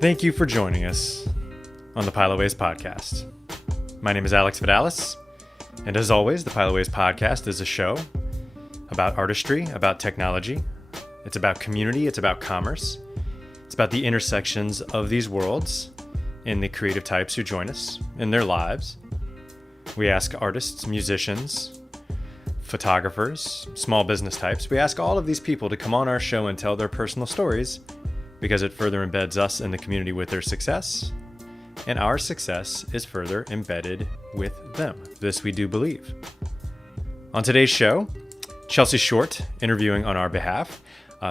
Thank you for joining us on the Piloways Podcast. My name is Alex Vidalis, and as always, the Piloways Podcast is a show about artistry, about technology. It's about community, it's about commerce. It's about the intersections of these worlds in the creative types who join us in their lives. We ask artists, musicians, photographers, small business types. We ask all of these people to come on our show and tell their personal stories because it further embeds us in the community with their success, and our success is further embedded with them. This we do believe. On today's show, Chelsea Shorte, interviewing on our behalf,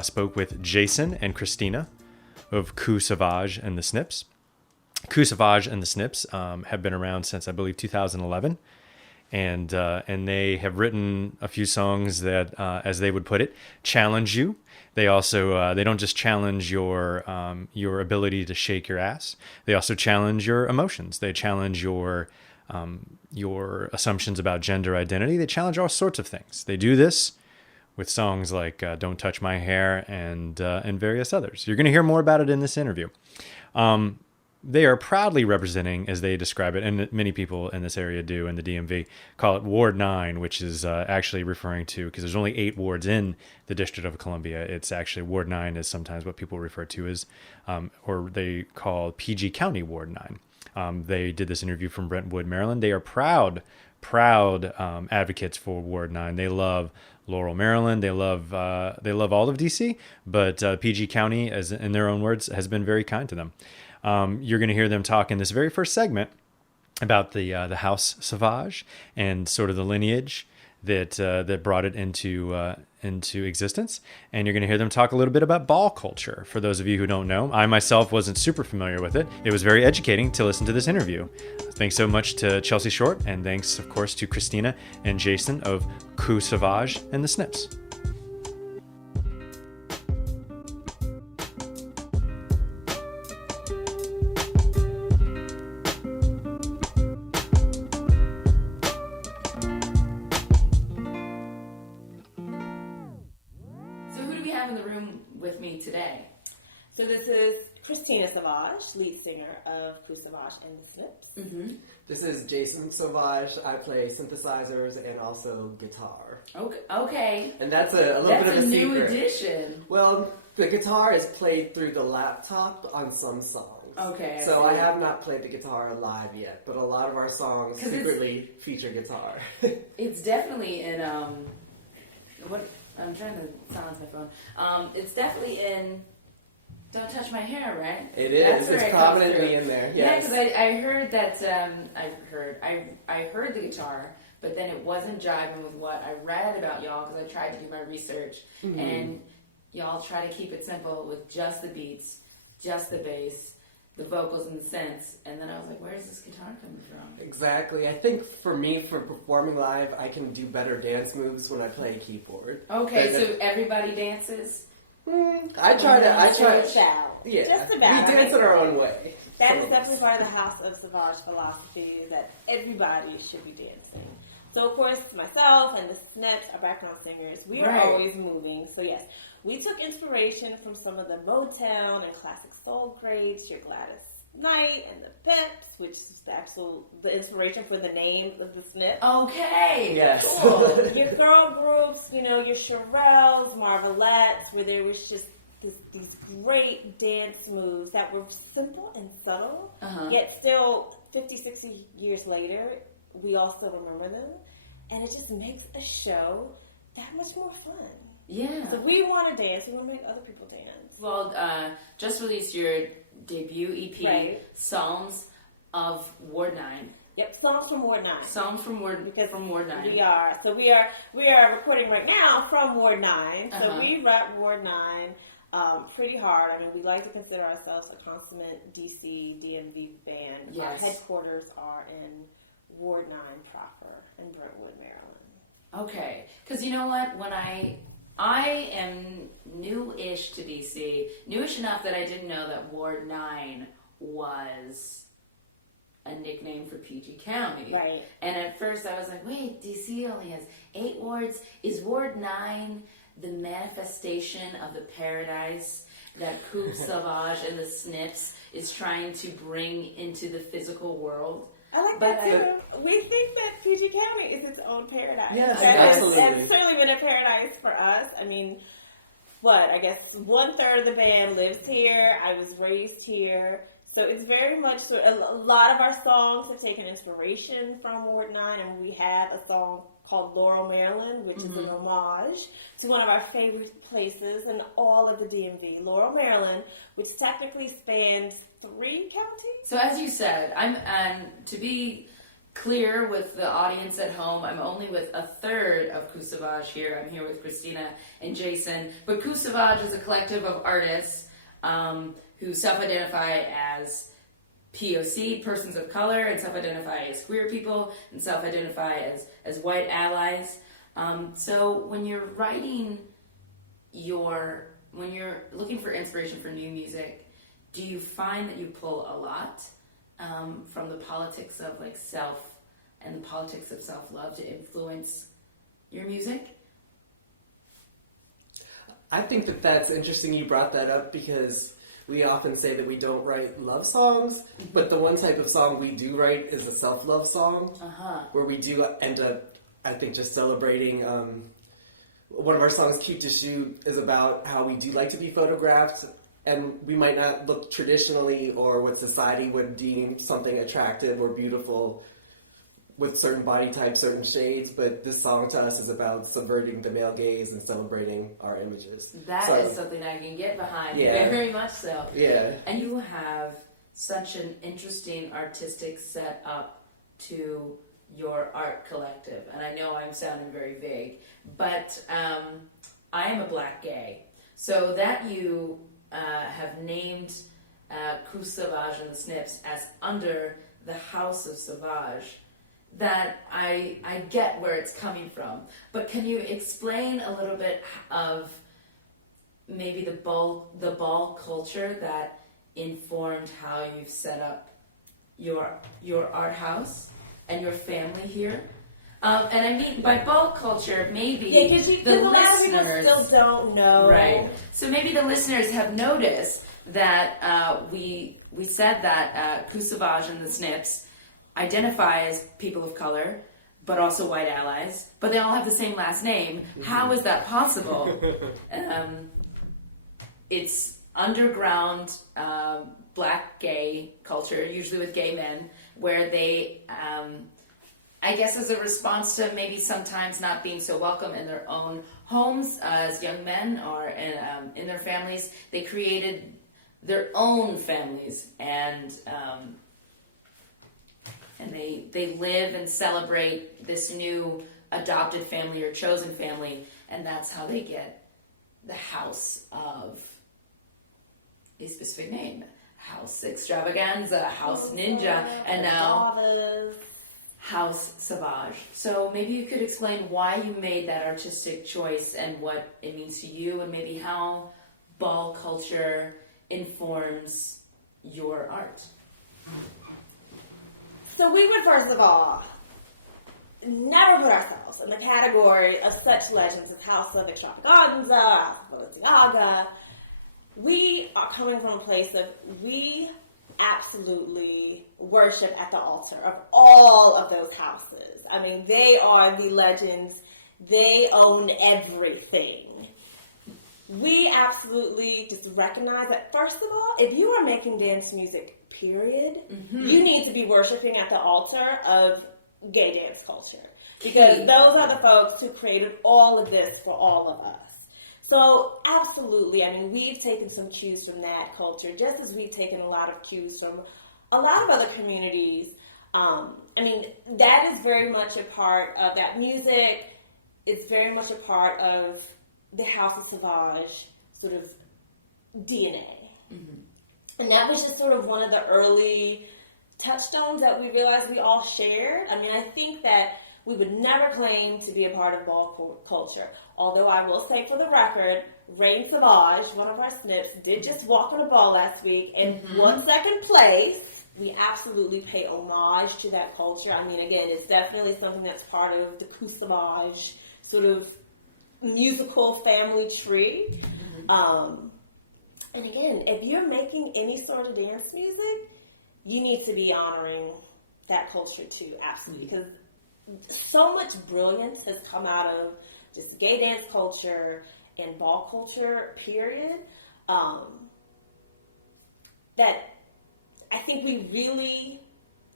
spoke with Jason and Kristina of Coup Sauvage and the Snips. Coup Sauvage and the Snips have been around since, I believe, 2011. And they have written a few songs that, as they would put it, challenge you. They also they don't just challenge your ability to shake your ass. They also challenge your emotions. They challenge your assumptions about gender identity. They challenge all sorts of things. They do this with songs like "Don't Touch My Hair" and various others. You're going to hear more about it in this interview. They are proudly representing, as they describe it, and many people in this area do in the DMV, call it Ward 9, which is actually referring to, because there's only 8 wards in the District of Columbia, it's actually Ward 9 is sometimes what people refer to as, or they call PG County Ward 9. They did this interview from Brentwood, Maryland. They are proud advocates for Ward 9. They love Laurel, Maryland. They love all of DC, but PG County, as in their own words, has been very kind to them. You're going to hear them talk in this very first segment about the House of Sauvage and sort of the lineage that brought it into existence. And you're going to hear them talk a little bit about ball culture. For those of you who don't know, I myself wasn't super familiar with it. It was very educating to listen to this interview. Thanks so much to Chelsea Shorte, and thanks, of course, to Kristina and Jason of Coup Sauvage and the Snips. Today. So this is Kristina Sauvage, lead singer of Coup Sauvage and the Snips. Mm-hmm. This is Jason Sauvage. I play synthesizers and also guitar. Okay. And that's a little bit of a secret. That's a new addition. Well, the guitar is played through the laptop on some songs. Okay. So I have not played the guitar live yet, but a lot of our songs secretly feature guitar. It's definitely in what. I'm trying to silence my phone. It's definitely in "Don't Touch My Hair," right? It is. It's prominently in there. Yes. Yeah, because I heard that. I heard the guitar, but then it wasn't jiving with what I read about y'all because I tried to do my research, and y'all try to keep it simple with just the beats, just the bass, the vocals and the synths, and then I was like, where's this guitar coming from? Exactly. I think for me, for performing live, I can do better dance moves when I play a keyboard. Okay, so everybody dances? I try. Yeah, just about. We dance in our own way. That is definitely part of the House of Sauvage philosophy, that everybody should be dancing. So, of course, myself and the Snips, our background singers, we are always moving. So, yes, we took inspiration from some of the Motown and classic soul greats, your Gladys Knight and the Pips, which is the inspiration for the name of the Snips. Okay. Yes. Cool. Your girl groups, your Shirelles, Marvelettes, where there was just these great dance moves that were simple and subtle, yet still 50, 60 years later, we all still remember them. And it just makes a show that much more fun. Yeah. So we want to dance. We want to make other people dance. Well, just released your debut EP, Songs of Ward 9. Yep, Songs from Ward 9. Songs from Ward 9. We are. So we are recording right now from Ward 9. So we rep Ward 9 pretty hard. I mean, we like to consider ourselves a consummate DC DMV band. Yes. Our headquarters are in Ward 9 proper in Brentwood, Maryland. Okay, because you know what? When I am new-ish to DC, newish enough that I didn't know that Ward 9 was a nickname for PG County. Right. And at first I was like, wait, DC only has 8 wards. Is Ward 9 the manifestation of the paradise that Coup Sauvage and the Snips is trying to bring into the physical world. I like that too. We think that PG County is its own paradise. Yes, absolutely. absolutely. It's certainly been a paradise for us. I mean, I guess 1/3 of the band lives here. I was raised here. So it's very much, a lot of our songs have taken inspiration from Ward 9, and we have a song called Laurel, Maryland, which is an homage to one of our favorite places in all of the DMV, Laurel, Maryland, which technically spans 3 counties. So as you said, to be clear with the audience at home, I'm only with 1/3 of Coup Sauvage here. I'm here with Kristina and Jason. But Coup Sauvage is a collective of artists who self-identify as POC, persons of color, and self-identify as queer people, and self-identify as white allies. So when you're writing when you're looking for inspiration for new music, do you find that you pull a lot from the politics of like self and the politics of self-love to influence your music? I think that that's interesting you brought that up, because we often say that we don't write love songs, but the one type of song we do write is a self-love song, where we do end up, I think, just celebrating. One of our songs, Cute to Shoot, is about how we do like to be photographed, and we might not look traditionally or what society would deem something attractive or beautiful with certain body types, certain shades, but this song to us is about subverting the male gaze and celebrating our images. That is something I can get behind, very much so. Yeah. And you have such an interesting artistic setup to your art collective. And I know I'm sounding very vague, but I am a black gay. So that you have named Coup Sauvage and the Snips as under the House of Sauvage, that I get where it's coming from. But can you explain a little bit of maybe the ball culture that informed how you've set up your art house and your family here? And I mean by ball culture, maybe the listeners still don't know. Right. So maybe the listeners have noticed that we said that Coup Sauvage and the Snips identify as people of color, but also white allies, but they all have the same last name. How is that possible? It's underground black gay culture, usually with gay men, where they, I guess as a response to maybe sometimes not being so welcome in their own homes as young men or in their families, they created their own families, and they live and celebrate this new adopted family or chosen family, and that's how they get the House of a specific name. House Extravaganza, House Ninja, and now House Sauvage. So maybe you could explain why you made that artistic choice and what it means to you, and maybe how ball culture informs your art. So we would, first of all, never put ourselves in the category of such legends as House of Extravaganza, House of Balenciaga. We are coming from a place of, we absolutely worship at the altar of all of those houses. I mean, they are the legends. They own everything. We absolutely just recognize that, first of all, if you are making dance music, period, you need to be worshiping at the altar of gay dance culture. Because those are the folks who created all of this for all of us. So, absolutely, I mean, we've taken some cues from that culture, just as we've taken a lot of cues from a lot of other communities. I mean, that is very much a part of that music. It's very much a part of the House of Sauvage sort of DNA. And that was just sort of one of the early touchstones that we realized we all shared. I mean, I think that we would never claim to be a part of ball culture. Although I will say for the record, Rain Sauvage, one of our Snips, did just walk on a ball last week in 1 place. We absolutely pay homage to that culture. I mean, again, it's definitely something that's part of the Coup Sauvage sort of musical family tree. And again, if you're making any sort of dance music, you need to be honoring that culture too, absolutely. Because so much brilliance has come out of just gay dance culture and ball culture, period, that I think we really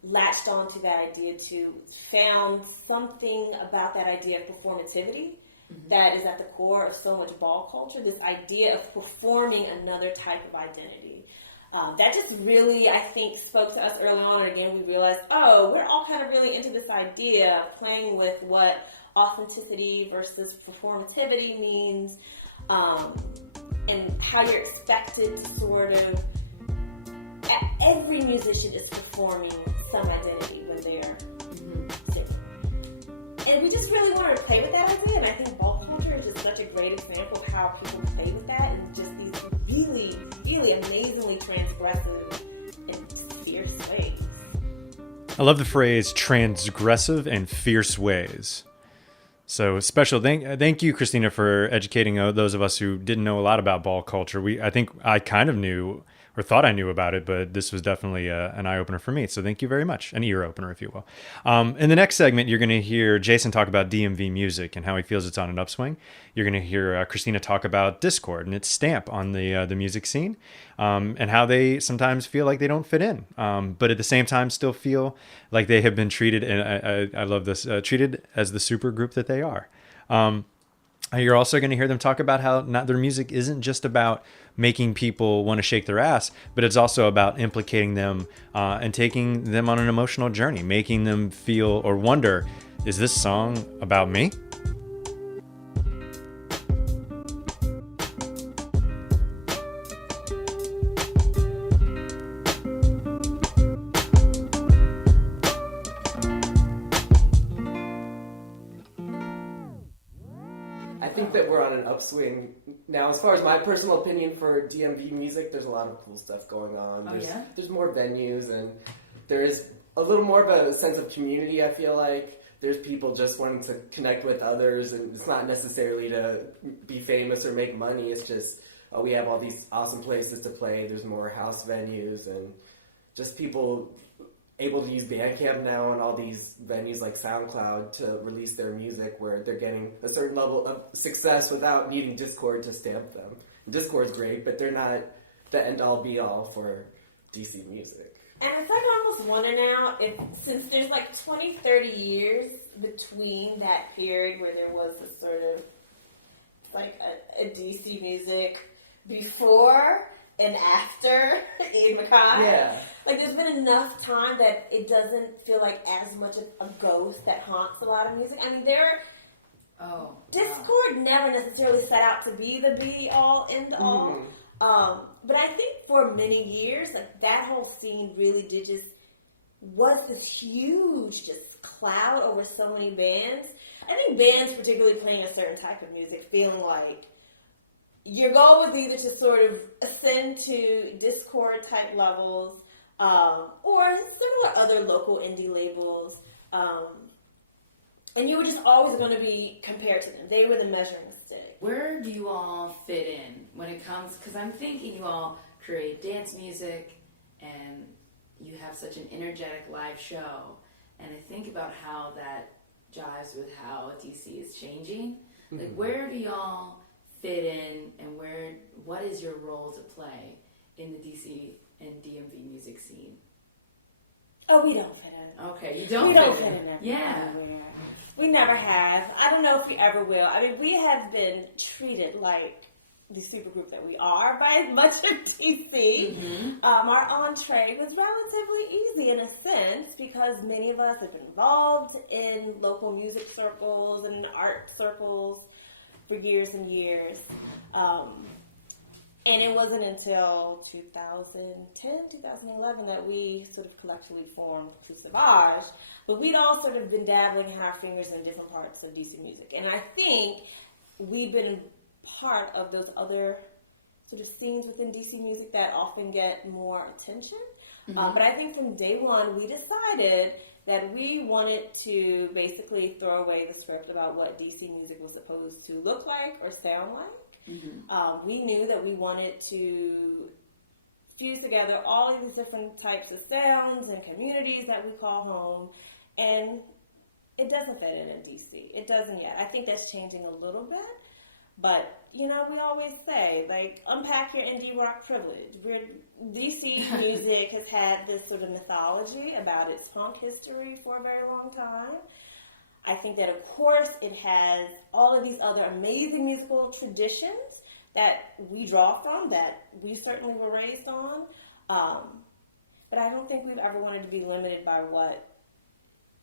latched onto that idea too, found something about that idea of performativity that is at the core of so much ball culture, this idea of performing another type of identity. That just really, I think, spoke to us early on, and again, we realized, we're all kind of really into this idea of playing with what authenticity versus performativity means, and how you're expected to sort of, every musician is performing some identity when they're singing. And we just really wanted to play with that idea, and I think ball culture is just such a great example of how people play with that in just these really, really amazingly transgressive and fierce ways. I love the phrase transgressive and fierce ways. So special thank you, Kristina, for educating those of us who didn't know a lot about ball culture. I think I kind of knew or thought I knew about it, but this was definitely an eye-opener for me. So thank you very much. An ear-opener, if you will. In the next segment, you're going to hear Jason talk about DMV music and how he feels it's on an upswing. You're going to hear Kristina talk about Discord and its stamp on the music scene, and how they sometimes feel like they don't fit in, but at the same time still feel like they have been treated, and I love this, treated as the super group that they are. You're also going to hear them talk about how their music isn't just about making people want to shake their ass, but it's also about implicating them and taking them on an emotional journey, making them feel or wonder, is this song about me? I think that we're on an upswing now. As far as my personal opinion for DMV music, there's a lot of cool stuff going on. There's more venues, and there is a little more of a sense of community, I feel like. There's people just wanting to connect with others, and it's not necessarily to be famous or make money. It's just, we have all these awesome places to play. There's more house venues, and just people able to use Bandcamp now and all these venues like SoundCloud to release their music, where they're getting a certain level of success without needing Discord to stamp them. Discord's great, but they're not the end-all be-all for DC music. And it's like I almost wonder now if, since there's like 20, 30 years between that period where there was this sort of like a DC music before and after Ian McKay. Yeah. Like, there's been enough time that it doesn't feel like as much of a ghost that haunts a lot of music. I mean, Discord never necessarily set out to be the be-all, end-all. Mm-hmm. But I think for many years, like, that whole scene really did just, was this huge just cloud over so many bands. I think bands, particularly playing a certain type of music, feeling like your goal was either to sort of ascend to Discord type levels, or similar other local indie labels, and you were just always going to be compared to them. They were the measuring stick. Where do you all fit in when it comes, because I'm thinking you all create dance music and you have such an energetic live show, and I think about how that jives with how DC is changing. Like, where do y'all fit in, and what is your role to play in the DC and DMV music scene? Oh, we don't fit in. Okay, you don't. We don't fit in. Yeah, we never have. I don't know if we ever will. I mean, we have been treated like the supergroup that we are by much of DC. Mm-hmm. Our entree was relatively easy in a sense because many of us have been involved in local music circles and art circles for years and years. And it wasn't until 2010, 2011 that we sort of collectively formed Coup Sauvage. But we'd all sort of been dabbling our fingers in different parts of DC music. And I think we've been part of those other sort of scenes within DC music that often get more attention. Mm-hmm. But I think from day one, we decided that we wanted to basically throw away the script about what DC music was supposed to look like or sound like. We knew that we wanted to fuse together all of these different types of sounds and communities that we call home, and it doesn't fit in DC. It doesn't yet. I think that's changing a little bit, but we always say, like, unpack your indie rock privilege. DC music has had this sort of mythology about its punk history for a very long time. I think that, of course, it has all of these other amazing musical traditions that we draw from, that we certainly were raised on. But I don't think we've ever wanted to be limited by what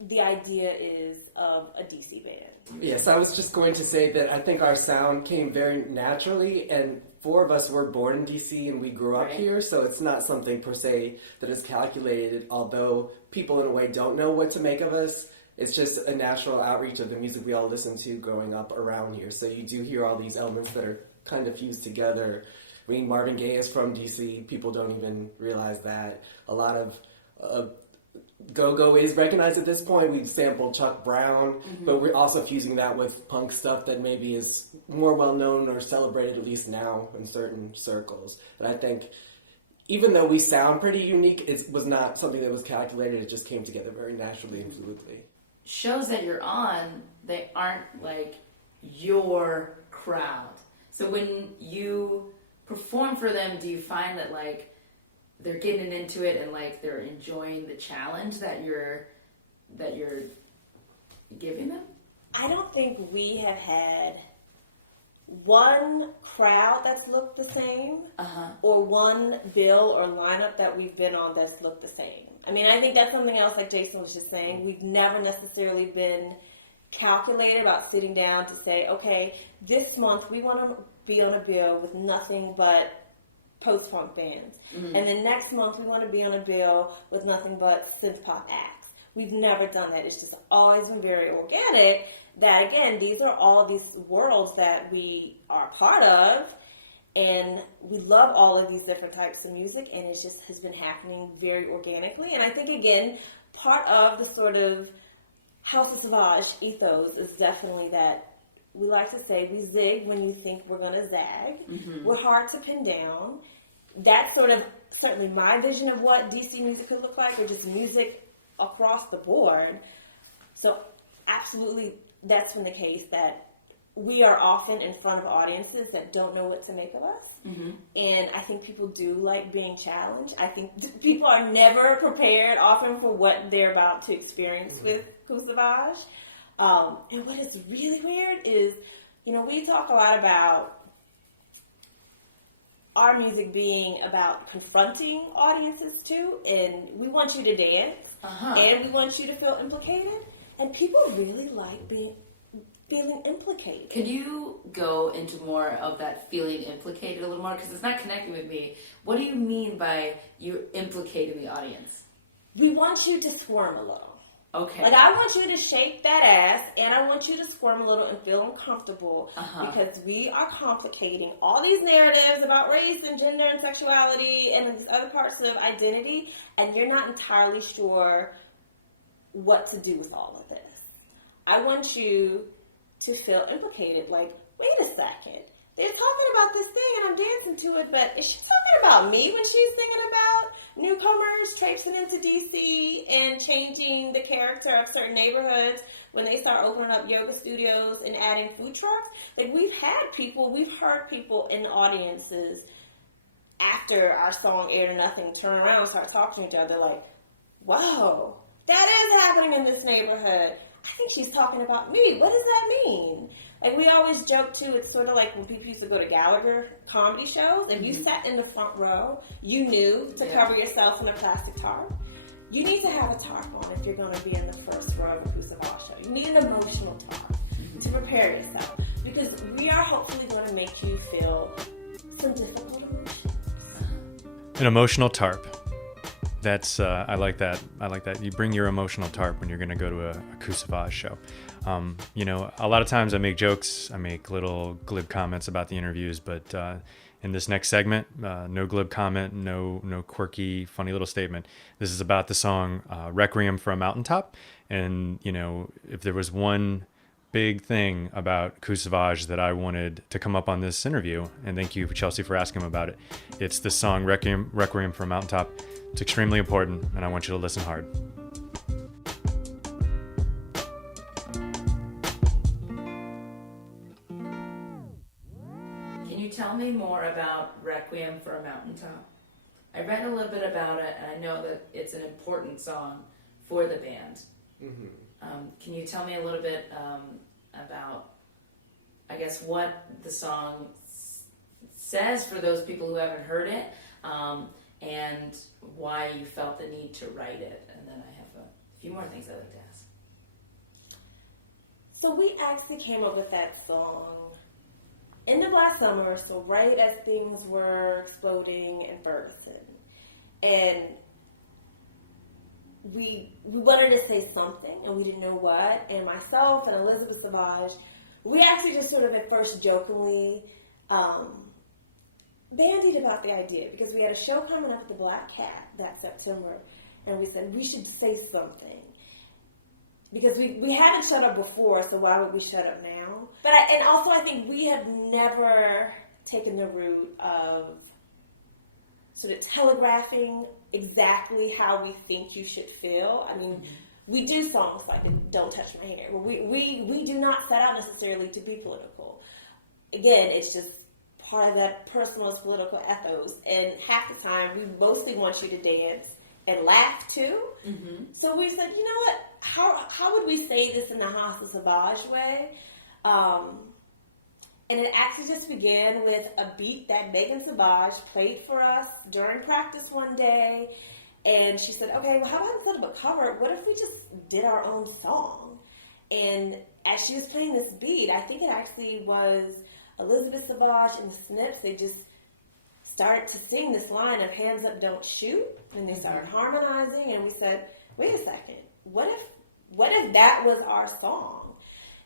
the idea is of a DC band. Yes, I was just going to say that I think our sound came very naturally, and 4 of us were born in DC and we grew up here, so it's not something per se that is calculated, although people in a way don't know what to make of us. It's just a natural outreach of the music we all listen to growing up around here. So you do hear all these elements that are kind of fused together. I mean, Marvin Gaye is from DC. People don't even realize that. A lot of go-go is recognized at this point. We've sampled Chuck Brown, but we're also fusing that with punk stuff that maybe is more well-known or celebrated, at least now, in certain circles. And I think even though we sound pretty unique, it was not something that was calculated. It just came together very naturally and fluidly. Shows that you're on, they aren't like your crowd. So when you perform for them, do you find that like they're getting into it and like they're enjoying the challenge that you're giving them? I don't think we have had one crowd that's looked the same or one bill or lineup that we've been on that's looked the same. I mean, I think that's something else, like Jason was just saying. We've never necessarily been calculated about sitting down to say, okay, this month we want to be on a bill with nothing but post-punk bands. And then next month we want to be on a bill with nothing but synth-pop acts. We've never done that. It's just always been very organic. That, again, these are all of these worlds that we are part of, and we love all of these different types of music, and it just has been happening very organically. And I think, again, part of the sort of House of Sauvage ethos is definitely that we like to say we zig when you think we're going to zag. We're hard to pin down. That's sort of certainly my vision of what DC music could look like, or just music across the board. So absolutely, that's been the case, that we are often in front of audiences that don't know what to make of us. And I think people do like being challenged. I think people are never prepared often for what they're about to experience with Coup Sauvage. And what is really weird is, we talk a lot about our music being about confronting audiences too, and we want you to dance, and we want you to feel implicated, and people really like feeling implicated. Could you go into more of that feeling implicated a little more? Because it's not connecting with me. What do you mean by you implicating the audience? We want you to squirm a little. Okay. Like, I want you to shake that ass, and I want you to squirm a little and feel uncomfortable, because we are complicating all these narratives about race and gender and sexuality and these other parts of identity, and you're not entirely sure what to do with all of this. I want you to feel implicated. Like, wait a second. They're talking about this thing and I'm dancing to it, but is she talking about me when she's singing about newcomers traipsing into DC and changing the character of certain neighborhoods when they start opening up yoga studios and adding food trucks? Like, we've heard people in audiences after our song Air to Nothing turn around and start talking to each other like, whoa, that is happening in this neighborhood. I think she's talking about me. What does that mean? Like, we always joke, too, it's sort of like when people used to go to Gallagher comedy shows. If you sat in the front row, you knew to cover yourself in a plastic tarp. You need to have a tarp on if you're going to be in the first row of a Coup Sauvage show. You need an emotional tarp to prepare yourself, because we are hopefully going to make you feel some difficult emotions. An emotional tarp. That's I like that. I like that. You bring your emotional tarp when you're going to go to a Coup Sauvage show. A lot of times I make jokes, I make little glib comments about the interviews, but in this next segment, no glib comment, no quirky, funny little statement. This is about the song Requiem from Mountaintop. And, if there was one big thing about Coup Sauvage that I wanted to come up on this interview, and thank you, Chelsea, for asking about it. It's the song Requiem from Mountaintop. It's extremely important, and I want you to listen hard. Can you tell me more about Requiem for a Mountaintop? I read a little bit about it, and I know that it's an important song for the band. Can you tell me a little bit about, I guess, what the song says for those people who haven't heard it, and why you felt the need to write it? And then I have a few more things I'd like to ask. So we actually came up with that song end of last summer, so right as things were exploding in Ferguson. And we wanted to say something, and we didn't know what. And myself and Elizabeth Sauvage, we actually just sort of at first jokingly bandied about the idea, because we had a show coming up at the Black Cat that September, and we said we should say something. Because we haven't shut up before, so why would we shut up now? But I think we have never taken the route of sort of telegraphing exactly how we think you should feel. I mean, we do songs like "Don't Touch My Hair," but we do not set out necessarily to be political. Again, it's just part of that personal political ethos, and half the time we mostly want you to dance and laugh too. So we said, you know what? How would we say this in the House of Sauvage way? And it actually just began with a beat that Megan Sauvage played for us during practice one day. And she said, okay, well, how about instead of a cover, what if we just did our own song? And as she was playing this beat, I think it actually was Elizabeth Sauvage and the Snips. They just started to sing this line of "Hands Up, Don't Shoot," and they started harmonizing. And we said, wait a second, what if that was our song?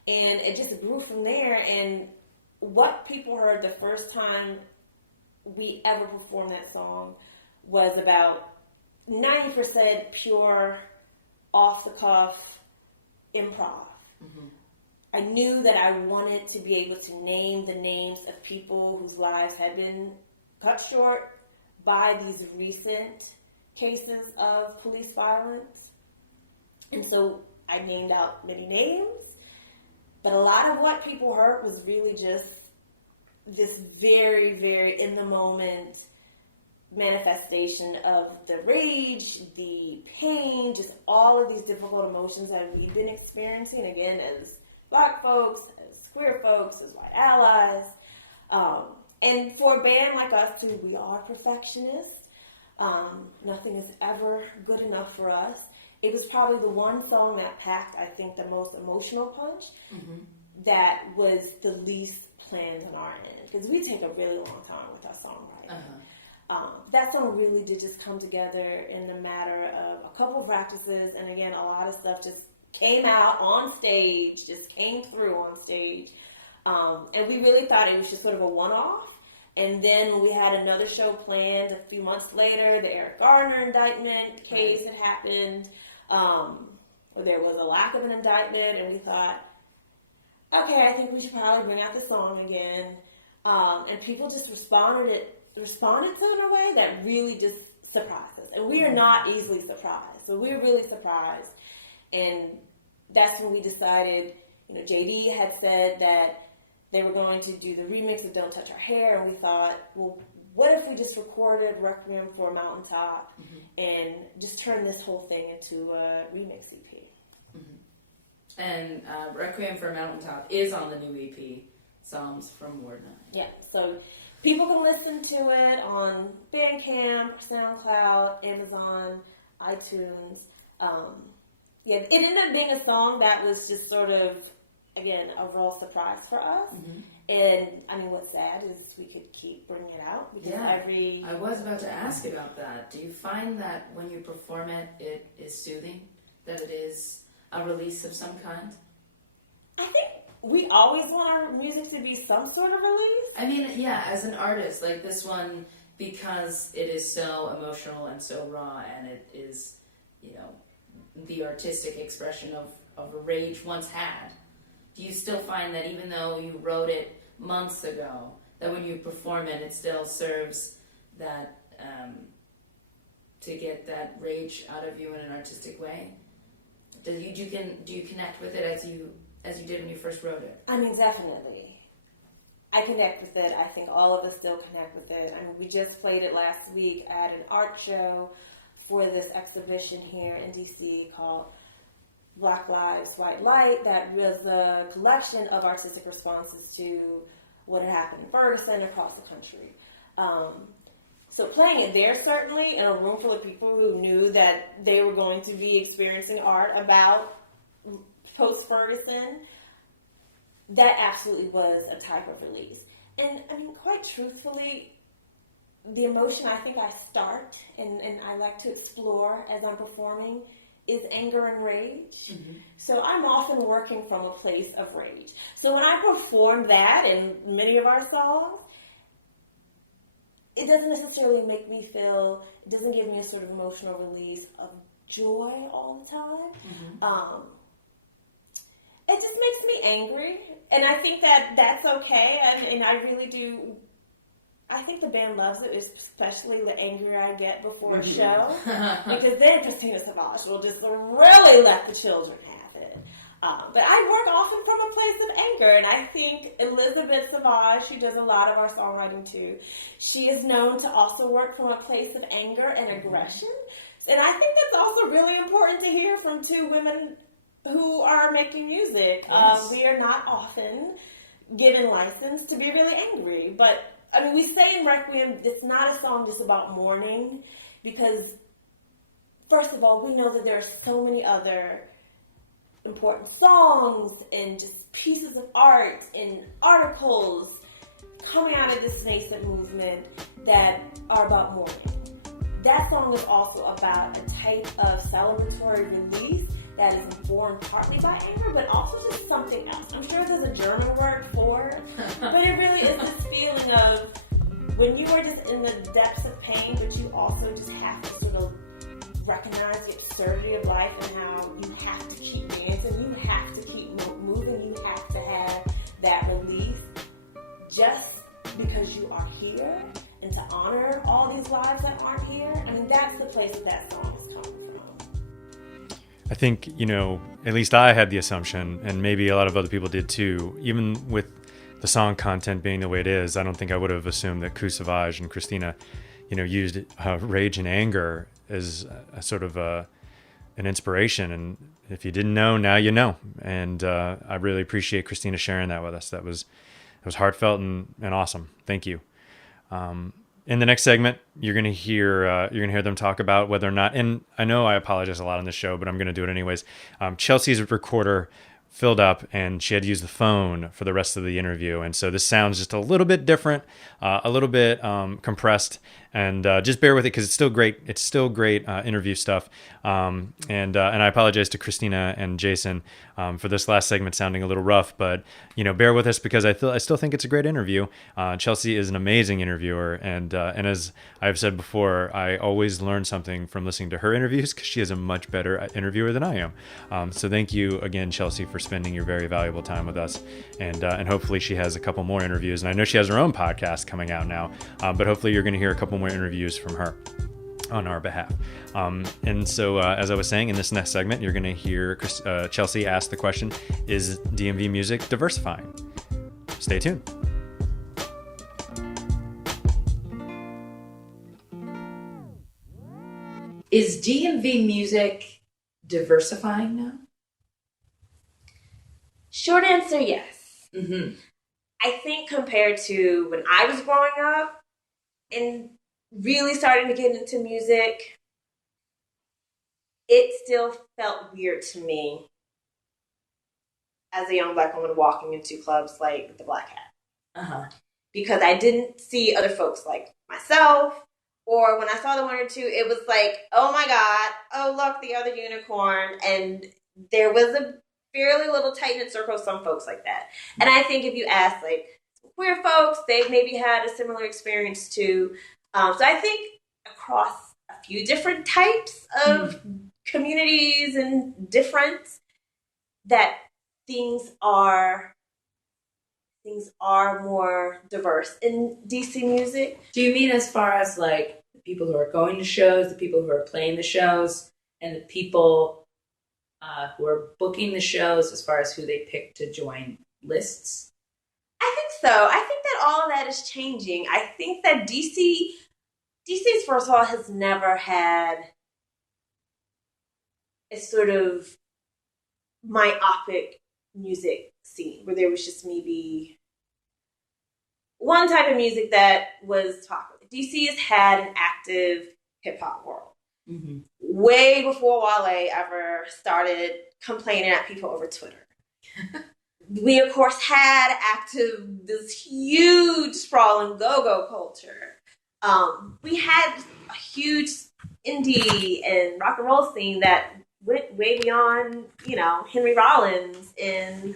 And it just grew from there. And what people heard the first time we ever performed that song was about 90% pure, off-the-cuff improv. I knew that I wanted to be able to name the names of people whose lives had been cut short by these recent cases of police violence. And so I named out many names, but a lot of what people heard was really just this very, very in the moment manifestation of the rage, the pain, just all of these difficult emotions that we've been experiencing, again, as Black folks, as queer folks, as white allies. And for a band like us, too, we are perfectionists. Nothing is ever good enough for us. It was probably the one song that packed, I think, the most emotional punch that was the least planned on our end. Because we take a really long time with our songwriting. That song really did just come together in a matter of a couple of practices. And again, a lot of stuff just came out on stage, just came through on stage. And we really thought it was just sort of a one-off. And then when we had another show planned a few months later, the Eric Garner indictment case had happened, or there was a lack of an indictment, and we thought, okay, I think we should probably bring out the song again. And people just responded to it in a way that really just surprised us. And we are not easily surprised. So we were really surprised. And that's when we decided, JD had said that they were going to do the remix of "Don't Touch Our Hair," and we thought, well, what if we just recorded Requiem for a Mountaintop and just turn this whole thing into a remix EP? And Requiem for a Mountaintop is on the new EP, Psalms from Ward 9. Yeah, so people can listen to it on Bandcamp, SoundCloud, Amazon, iTunes. It ended up being a song that was just sort of, again, a real surprise for us. And I mean, what's sad is we could keep bringing it out because I was about to ask about that. Do you find that when you perform it, it is soothing? That it is a release of some kind? I think we always want our music to be some sort of release. I mean, yeah, as an artist, like this one, because it is so emotional and so raw, and it is, the artistic expression of a rage once had. do you still find that even though you wrote it months ago, that when you perform it, it still serves that to get that rage out of you in an artistic way? Do you connect with it as you did when you first wrote it? I mean, definitely. I connect with it. I think all of us still connect with it. I mean, we just played it last week at an art show for this exhibition here in DC called Black Lives, White Light. That was a collection of artistic responses to what had happened in Ferguson across the country. So playing it there, certainly, in a room full of people who knew that they were going to be experiencing art about post-Ferguson, that absolutely was a type of release. And, I mean, quite truthfully, the emotion I think I start and I like to explore as I'm performing is anger and rage. Mm-hmm. So I'm often working from a place of rage. So when I perform that in many of our songs, it doesn't necessarily make me feel, it doesn't give me a sort of emotional release of joy all the time. Mm-hmm. It just makes me angry. And I think that that's okay. And I really do. I think the band loves it, especially the angrier I get before a show. Because then Kristina Sauvage will just really let the children have it. But I work often from a place of anger. And I think Elizabeth Sauvage, who does a lot of our songwriting too, she is known to also work from a place of anger and aggression. And I think that's also really important to hear from two women who are making music. Yes. We are not often given license to be really angry. But, I mean, we say in Requiem, it's not a song just about mourning, because, first of all, we know that there are so many other important songs and just pieces of art and articles coming out of this nascent movement that are about mourning. That song is also about a type of celebratory release that is informed partly by anger, but also just something else. I'm sure there's a German word for it, but it really is this feeling of when you are just in the depths of pain, but you also just have to sort of recognize the absurdity of life and how you have to keep dancing, you have to keep moving, you have to have that release just because you are here, and to honor all these lives that aren't here. I mean, that's the place that song is coming from. I think, at least I had the assumption, and maybe a lot of other people did too, even with the song content being the way it is, I don't think I would have assumed that Coup Sauvage and Kristina, used rage and anger as a sort of an inspiration. And if you didn't know, now you know. And I really appreciate Kristina sharing that with us. That was heartfelt and awesome. Thank you. In the next segment, you're gonna hear them talk about whether or not, and I know I apologize a lot on this show, but I'm gonna do it anyways. Chelsea's recorder filled up, and she had to use the phone for the rest of the interview, and so this sounds just a little bit different, a little bit compressed, and just bear with it because it's still great. It's still great interview stuff, and I apologize to Kristina and Jason for this last segment sounding a little rough, but bear with us because I still think it's a great interview. Chelsea is an amazing interviewer, and as I've said before, I always learn something from listening to her interviews because she is a much better interviewer than I am. So thank you again, Chelsea, for spending your very valuable time with us, and hopefully she has a couple more interviews, and I know she has her own podcast coming out now, but hopefully you're going to hear a couple more interviews from her on our behalf. And so as I was saying, in this next segment, you're going to hear Chelsea ask the question, is DMV music diversifying? Stay tuned. Is DMV music diversifying now? Short answer, yes. Mm-hmm. I think compared to when I was growing up and really starting to get into music, it still felt weird to me as a young Black woman walking into clubs like the Black Hat. Uh-huh. Because I didn't see other folks like myself, or when I saw the one or two, it was like, oh my God, oh look, the other unicorn. And there was a fairly little tight-knit circle of some folks like that. And I think if you ask like queer folks, they've maybe had a similar experience too. So I think across a few different types of communities and difference, that things are more diverse in DC music. Do you mean as far as like the people who are going to shows, the people who are playing the shows, and the people who are booking the shows as far as who they pick to join lists? I think so. I think that all of that is changing. I think that DC's, first of all, has never had a sort of myopic music scene where there was just maybe one type of music that was popular. DC has had an active hip-hop world. Mm-hmm. Way before Wale ever started complaining at people over Twitter. We, of course, had this huge sprawling go-go culture. We had a huge indie and rock and roll scene that went way beyond, Henry Rollins and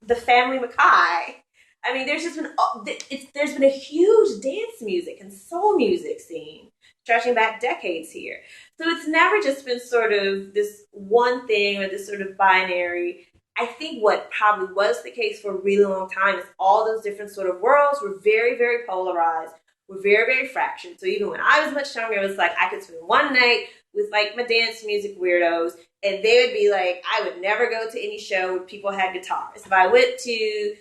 the Family Mackay. I mean, there's been a huge dance music and soul music scene stretching back decades here. So it's never just been sort of this one thing or this sort of binary. I think what probably was the case for a really long time is all those different sort of worlds were very, very polarized, were very, very fractured. So even when I was much younger, it was like I could spend one night with like my dance music weirdos, and they would be like, I would never go to any show where people had guitars. If I went to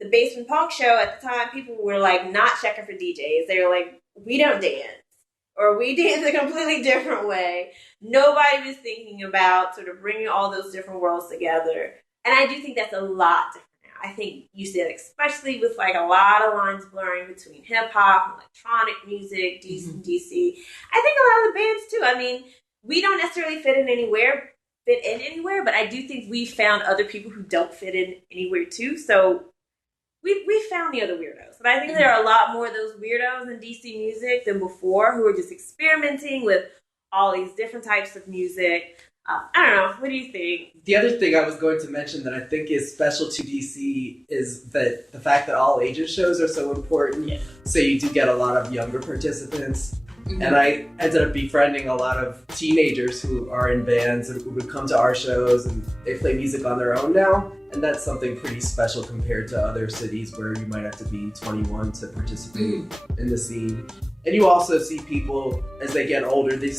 the Basement Punk show at the time, people were like not checking for DJs. They were like, we don't dance, or we dance a completely different way. Nobody was thinking about sort of bringing all those different worlds together. And I do think that's a lot different now. I think you see that especially with like a lot of lines blurring between hip hop and electronic music, DC. I think a lot of the bands too. I mean, we don't necessarily fit in anywhere, but I do think we found other people who don't fit in anywhere too. So we found the other weirdos. And I think there are a lot more of those weirdos in DC music than before who are just experimenting with all these different types of music. I don't know. What do you think? The other thing I was going to mention that I think is special to DC is that the fact that all ages shows are so important. Yeah. So you do get a lot of younger participants. Mm-hmm. And I ended up befriending a lot of teenagers who are in bands and who would come to our shows, and they play music on their own now. And that's something pretty special compared to other cities where you might have to be 21 to participate in the scene. And you also see people, as they get older, they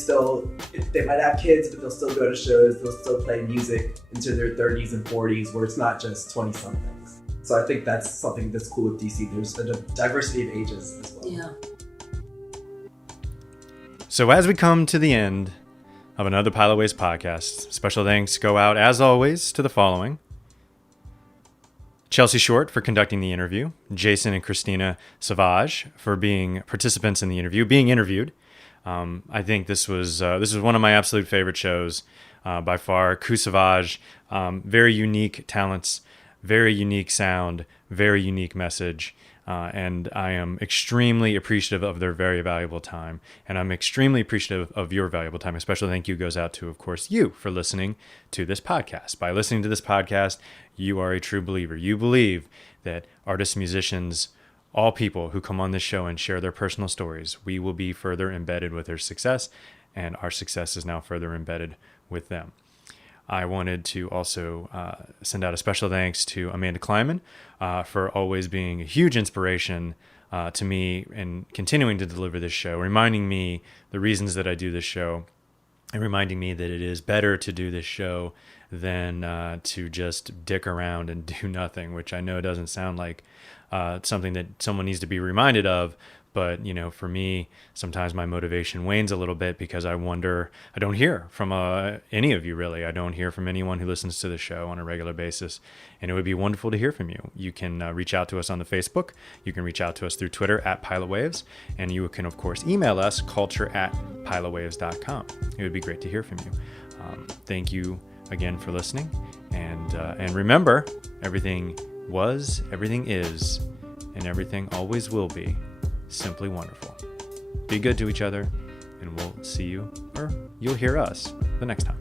might have kids, but they'll still go to shows, they'll still play music into their 30s and 40s, where it's not just 20-somethings. So I think that's something that's cool with DC. There's a diversity of ages as well. Yeah. So as we come to the end of another Pile of Waste podcast, special thanks go out, as always, to the following. Chelsea Shorte for conducting the interview, Jason and Kristina Sauvage for being participants in the interview, being interviewed. I think this was one of my absolute favorite shows by far. Coup Sauvage, very unique talents, very unique sound, very unique message. And I am extremely appreciative of their very valuable time. And I'm extremely appreciative of your valuable time. A special thank you goes out to, of course, you for listening to this podcast. By listening to this podcast, you are a true believer. You believe that artists, musicians, all people who come on this show and share their personal stories, we will be further embedded with their success, and our success is now further embedded with them. I wanted to also send out a special thanks to Amanda Kleiman for always being a huge inspiration to me and continuing to deliver this show, reminding me the reasons that I do this show, and reminding me that it is better to do this show than to just dick around and do nothing, which I know doesn't sound like something that someone needs to be reminded of. But, for me, sometimes my motivation wanes a little bit because I don't hear from any of you, really. I don't hear from anyone who listens to the show on a regular basis. And it would be wonderful to hear from you. You can reach out to us on the Facebook. You can reach out to us through Twitter @PilotWaves. And you can, of course, email us, culture@pilotwaves.com. It would be great to hear from you. Thank you again for listening. And remember, everything was, everything is, and everything always will be simply wonderful. Be good to each other, and we'll see you, or you'll hear us, the next time.